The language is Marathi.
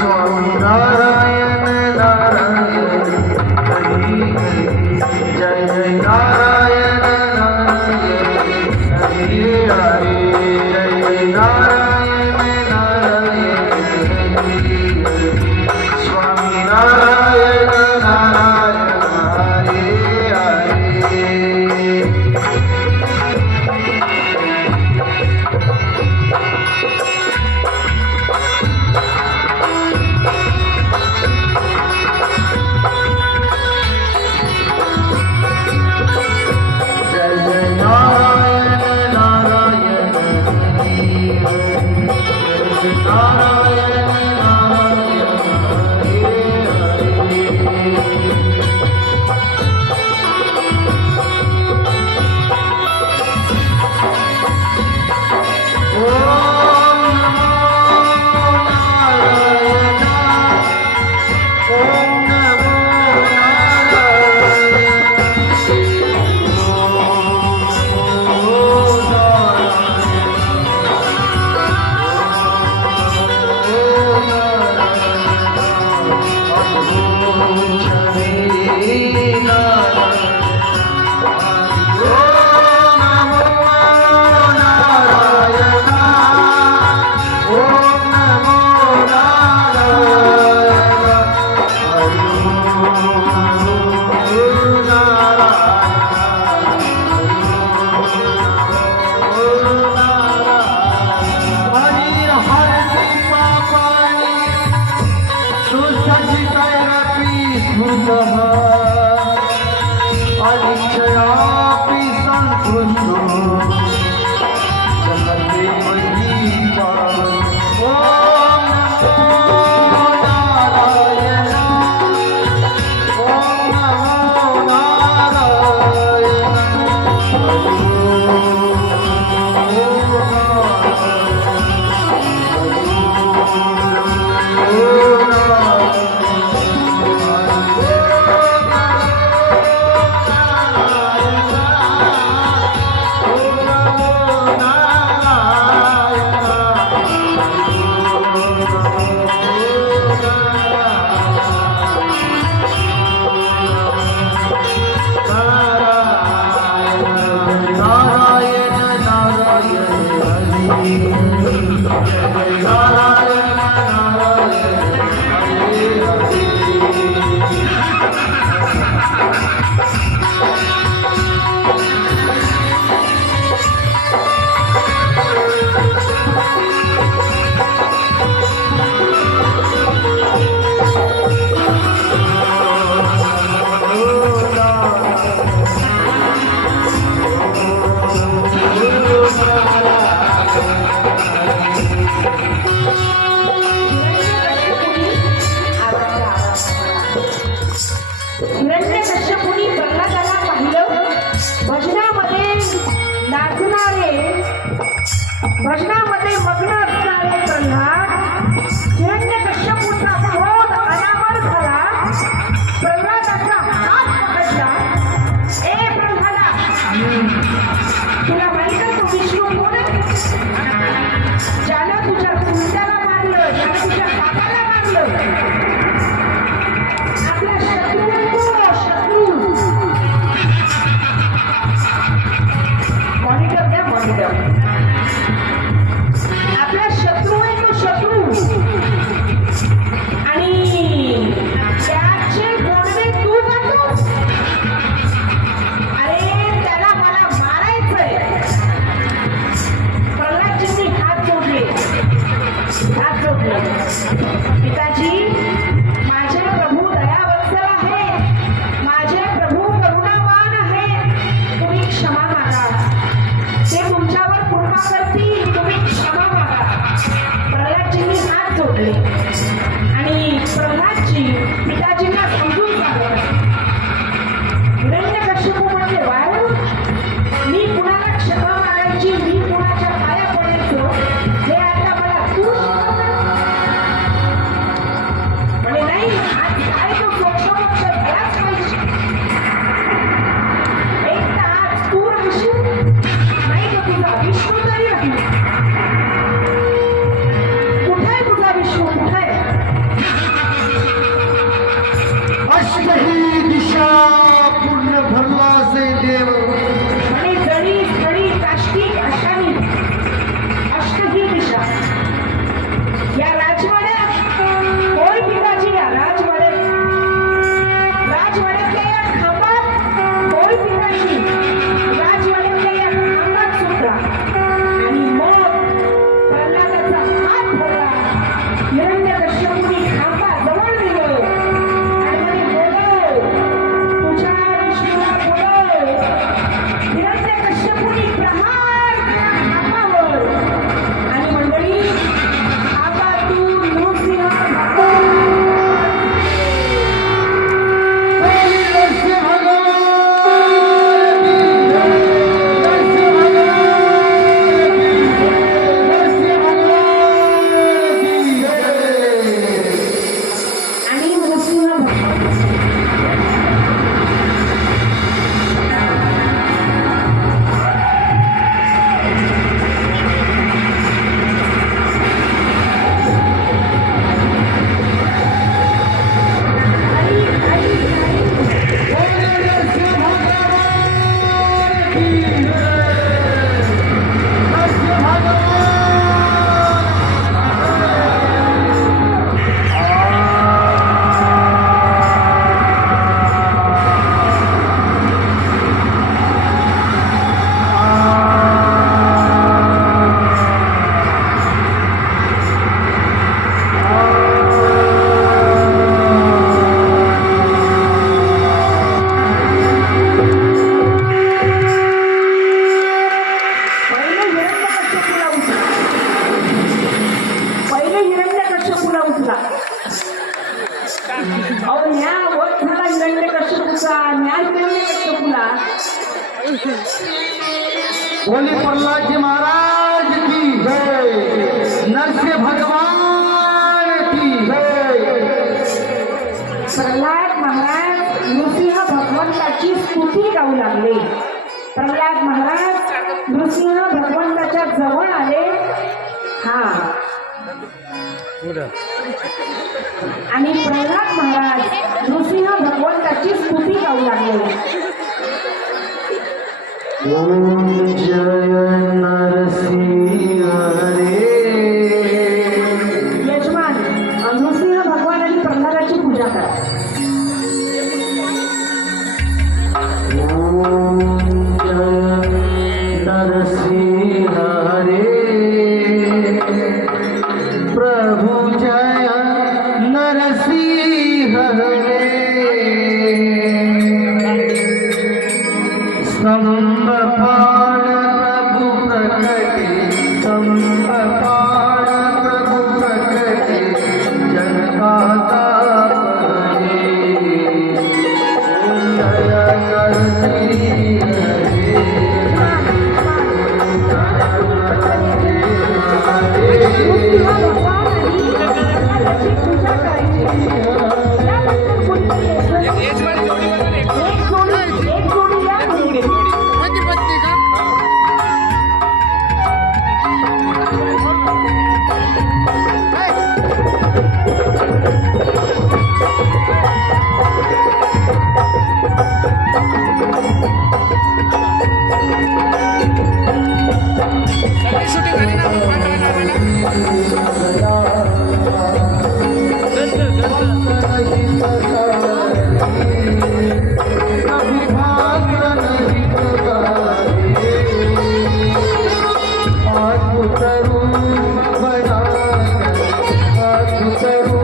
স্বামী সুশাসিত রাত্রি স্মৃত Be able बोली प्रहलाद जी महाराज की जय. नरसिंह भगवान की जय. प्रल्हाद महाराज नृसिंह भगवंताची स्तुती गाऊ लागले. प्रल्हाद महाराज नृसिंह भगवंताच्या जवळ आले. हा. आणि प्रल्हाद महाराज नृसिंह भगवंताची स्तुती गाऊ लागले. ओम जय करूं बना तू करूं